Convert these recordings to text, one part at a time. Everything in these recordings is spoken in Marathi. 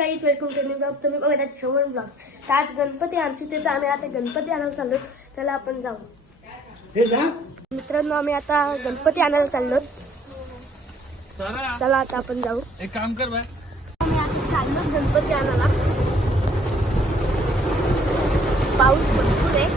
काहीच वेलकम टू ब्लॉग तुम्ही बघत आहे समोर ब्लॉग तर आज गणपती आमची तिथं आम्ही आता गणपती आणायला चाललो. त्याला आपण जाऊ. मित्रांनो आम्ही आता गणपती आणायला चाललो. चला. आता आपण जाऊ. एक काम कर आम्ही आता चाललो गणपती आणायला. पाऊस भरपूर आहे.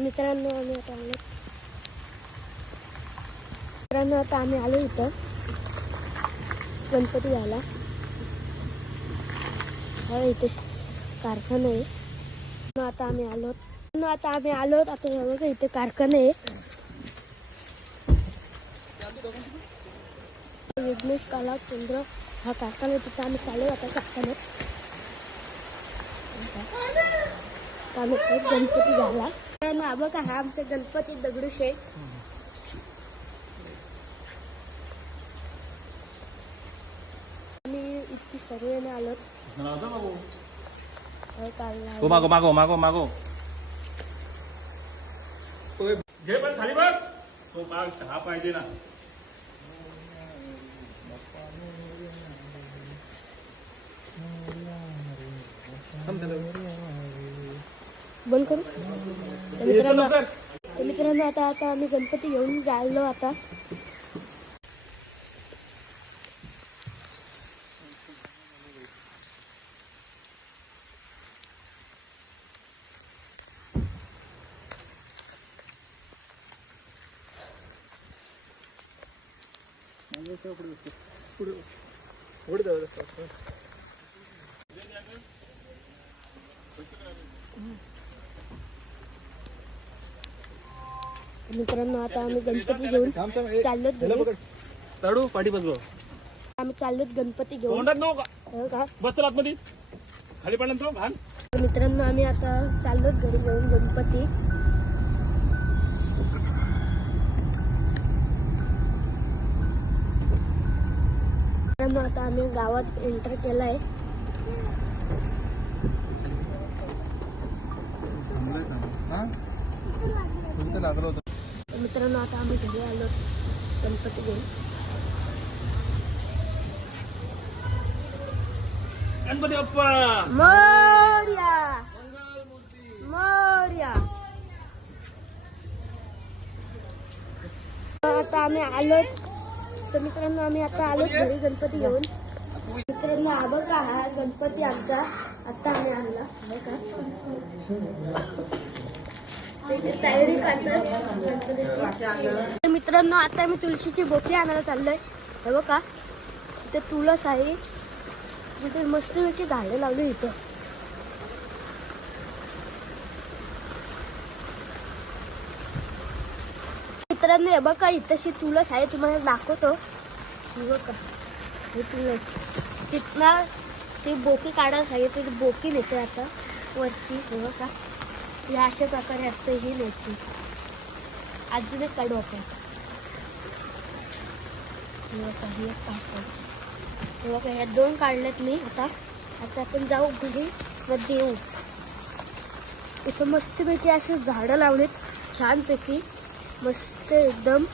मित्रांनो आम्ही आता आलो. मित्रांनो आता आम्ही आलो इथं. गणपती झाला हा इथे कारखाना आहे. मग आता आम्ही आलो. आता आम्ही आलो. आता हे बघा इथे कारखाना आहे. विघ्नेश काला केंद्र हा कारखाना आहे. तिथं आम्ही चालू आता कारखान्यात. आम्ही गणपती झाला तर हा बघा हा आमचा गणपती दगडूशेठ. आम्ही इतकी सर्व आलो. बाबू काढला हो मागो मागो मागो मागो. घे पण खाली बघ. तो माग चहा पाहिजे ना. बंद करू? तर मित्रांनो तर मित्रांनो आता आता आम्ही गणपती घेऊन जायलो आता. तर मित्रांनो आता आम्ही गणपती घेऊन चाललोत घरी. लाडू पाठी बस आम्ही चाललोत गणपती घेऊन. तोंडात नको का? हो का? बस चल आतमध्ये. खाली पाण्यात तो घाण तर मित्रांनो आम्ही आता चाललोत घरी घेऊन गणपती. मित्रांनो आता आम्ही गावात एंटर केलाय. लागलं होतं. मित्रांनो आता आम्ही घरी आलो गणपती घेऊन गणपती बाप्पा! मोर्या! मोर्या! आता आम्ही आलो. तर मित्रांनो आम्ही आता आलो घरी गणपती घेऊन. मित्रांनो हा बघा हा गणपती आमचा. आता आम्ही आणला. का इथे तयारी करतात गणपतीची. तर मित्रांनो आता मी तुळशीची बोकी आणायला चाललोय. हे बघा इथे तुळस आहे. तिथे मस्तपैकी झाडं लावली इथं. मित्रांनो हे बघा इथंशी तुळस आहे. तुम्हाला दाखवतो. हे बघा हे तुळस. तिथनं ती बोकी काढायला सांगितली. बोकी नेते आता वरची. हे बघा. या अशा प्रकारे असते ही लोची अजून एक काढू आपण. काही एक काढतो ह्या दोन काढल्यात मी आता. आता आपण जाऊ घरी मध्ये येऊ इथं मस्तपैकी अशी झाडं लावलेत छानपैकी. मस्त एकदम.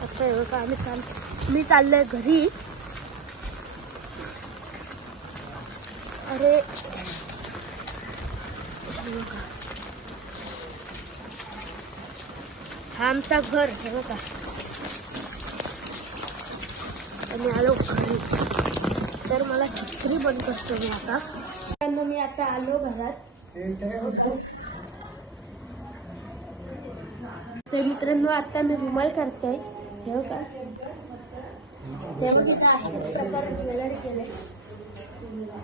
आता एवढं का आम्ही चाल मी चाललंय घरी. अरे हा आमचा घर हे बघा. आणि आलो घरी. तर मला छत्री बंद करतो मी आता. मित्रांनो, मी आता आलो घरात. तर मित्रांनो आता मी रुमाल करते हे बघा. तेव्हा तिथं अशाच प्रकारे ज्वेलरी केले.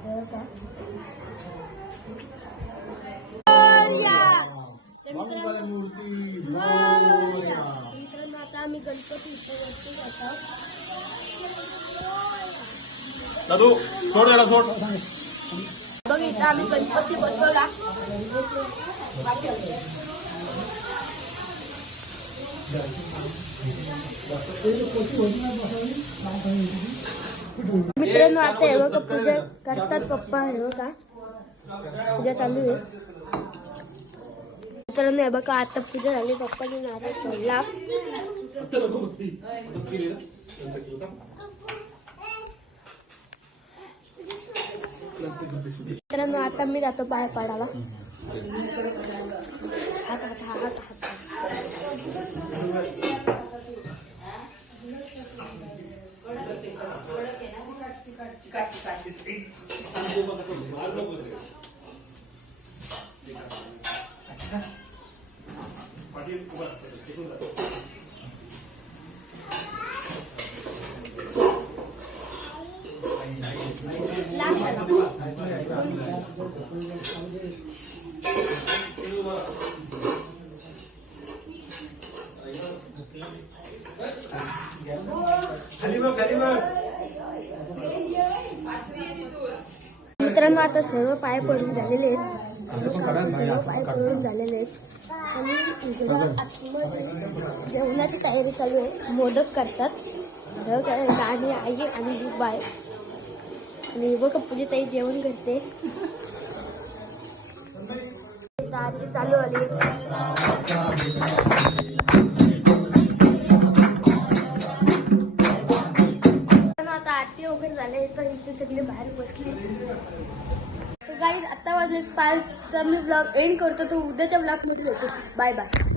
हे बघा. मित्रांनो आता आम्ही गणपती इथं वरती जातो. दादू सोड याला सोड. बघ इथं आम्ही गणपती बसवला. मित्रांनो आता हे बघा पूजा करतात पप्पा हे बघा. पूजा चालू आहे. तर नाही बघा आता पूजा झाली पप्पाने नारळ फोडला मित्रांनो आता मी जातो बाहेर पाडायला. हात हात हात. मित्रांनो आता सर्व पाय पडून झालेले आहेत. सर्व पाय पडून झालेले आहेत. आणि इकडं जेवणाची तयारी चालू आहे. मोदक करतात. आणि आई आणि बाय. आणि ही पूजे ताई जेवण करते. आरती चालू आली. पण आता आरती वगैरे झाले तर इथे सगळे बाहेर बसले. तर काही आता वाजले पाच. तर मी ब्लॉग एंड करतो. तो उद्याच्या ब्लॉगमध्ये येतो बाय बाय